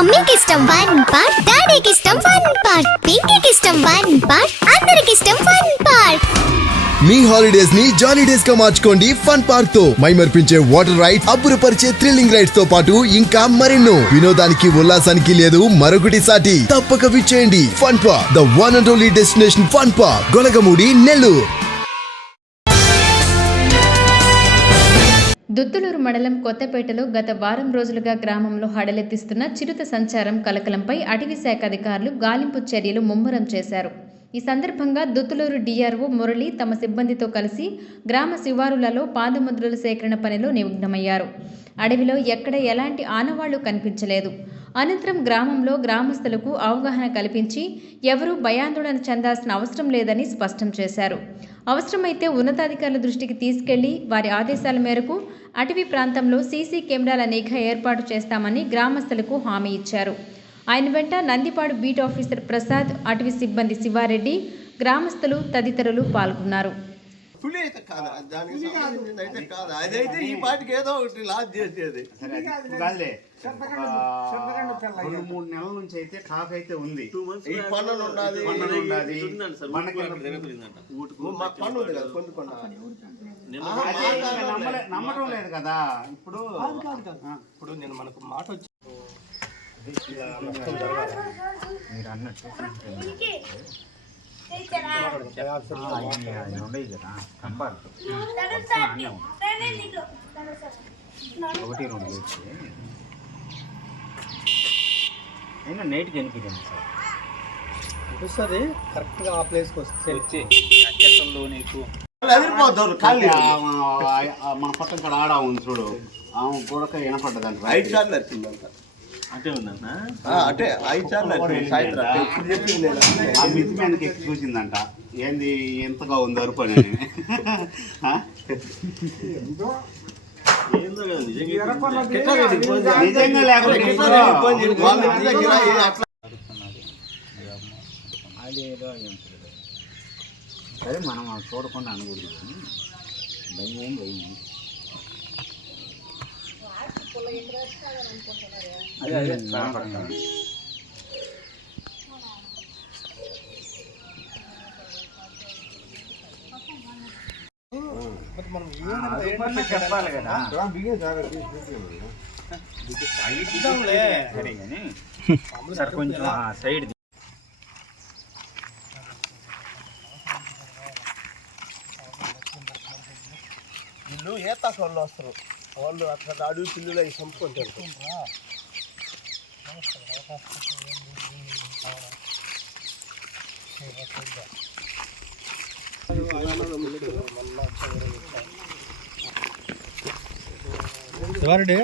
మమ్మీకి ఇష్టం 1 పార్ట్, డాడీకి ఇష్టం 1 పార్ట్, పింకీకి ఇష్టం 1 పార్ట్, అందరికి ఇష్టం 1 పార్ట్. మీ హాలిడేస్ ని జాలీ డేస్ గా మార్చుకోండి ఫన్ పార్క్ తో. మైమర్పించే వాటర్ రైడ్, అబ్బురపరిచే థ్రిల్లింగ్ రైడ్స్ తో పాటు ఇంకా మరెన్నో. వినోదానికి ఉల్లాసానికి లేదు మరొకటి సాటి. తప్పక విచ్చేయండి fun park, the one and only destination fun park, Golagamudi, Nellore. Dutthaluru మండలం కొత్తపేటలో గత వారం రోజులుగా గ్రామంలో హడలెత్తిస్తున్న చిరుత సంచారం కలకలంపై అటవీ శాఖ అధికారులు గాలింపు చర్యలు ముమ్మరం చేశారు. ఈ సందర్భంగా దుత్తులూరు డిఆర్ఓ మురళి తమ సిబ్బందితో కలిసి గ్రామ శివారులలో పాదముద్రల సేకరణ పనిలో నిమగ్నమయ్యారు. అడవిలో ఎక్కడ ఎలాంటి ఆనవాళ్లు కనిపించలేదు. అనంతరం గ్రామంలో గ్రామస్తులకు అవగాహన కల్పించి ఎవరూ భయాందోళన చెందాల్సిన అవసరం లేదని స్పష్టం చేశారు. అవసరమైతే ఉన్నతాధికారుల దృష్టికి తీసుకెళ్లి వారి ఆదేశాల మేరకు అటవీ ప్రాంతంలో సీసీ కెమెరాల నిఘా ఏర్పాటు చేస్తామని గ్రామస్తులకు హామీ ఇచ్చారు. ఆయన వెంట నందిపాడు బీట్ ఆఫీసర్ ప్రసాద్, అటవీ సిబ్బంది శివారెడ్డి, గ్రామస్తులు తదితరులు పాల్గొన్నారు. మూడు నెలల నుంచి అయితే టాక్ అయితే ఉంది. నమ్మటం లేదు కదా. ఇప్పుడు నేను మనకు మాట వచ్చి మీరు అన్నట్టు ఉండేవి కదా కంబాలు ఒకటి రెండు వచ్చి అయినా నైట్కి ఎనికిదండి సార్ వస్తుంది కరెక్ట్గా ఆ ప్లేస్కి వస్తే వచ్చి మన పక్కన ఇక్కడ ఆడ ఉంది చూడు, ఆమె గోడక వినపడ్డదంట. 5 సార్లు వచ్చిందంట. అంటే ఉందంట, అంటే 5 సార్లు సాయంత్రం ఆ మితి మీదకి ఎక్కి చూసిందంట. ఏంది ఎంతగా ఉంది అరుపు అని. నిజంగా లేకుండా సరే మనం చూడకుండా అనకూడదు. భయం భయం చెప్పాలి కదా. సరే కానీ సార్ కొంచెం సైడ్ వీళ్ళు ఏ తక్కువ వాళ్ళు వస్తారు, వాళ్ళు అక్కడ అడుగు పిల్లలు అవి చంపుకుంటారు. శివారెడ్డి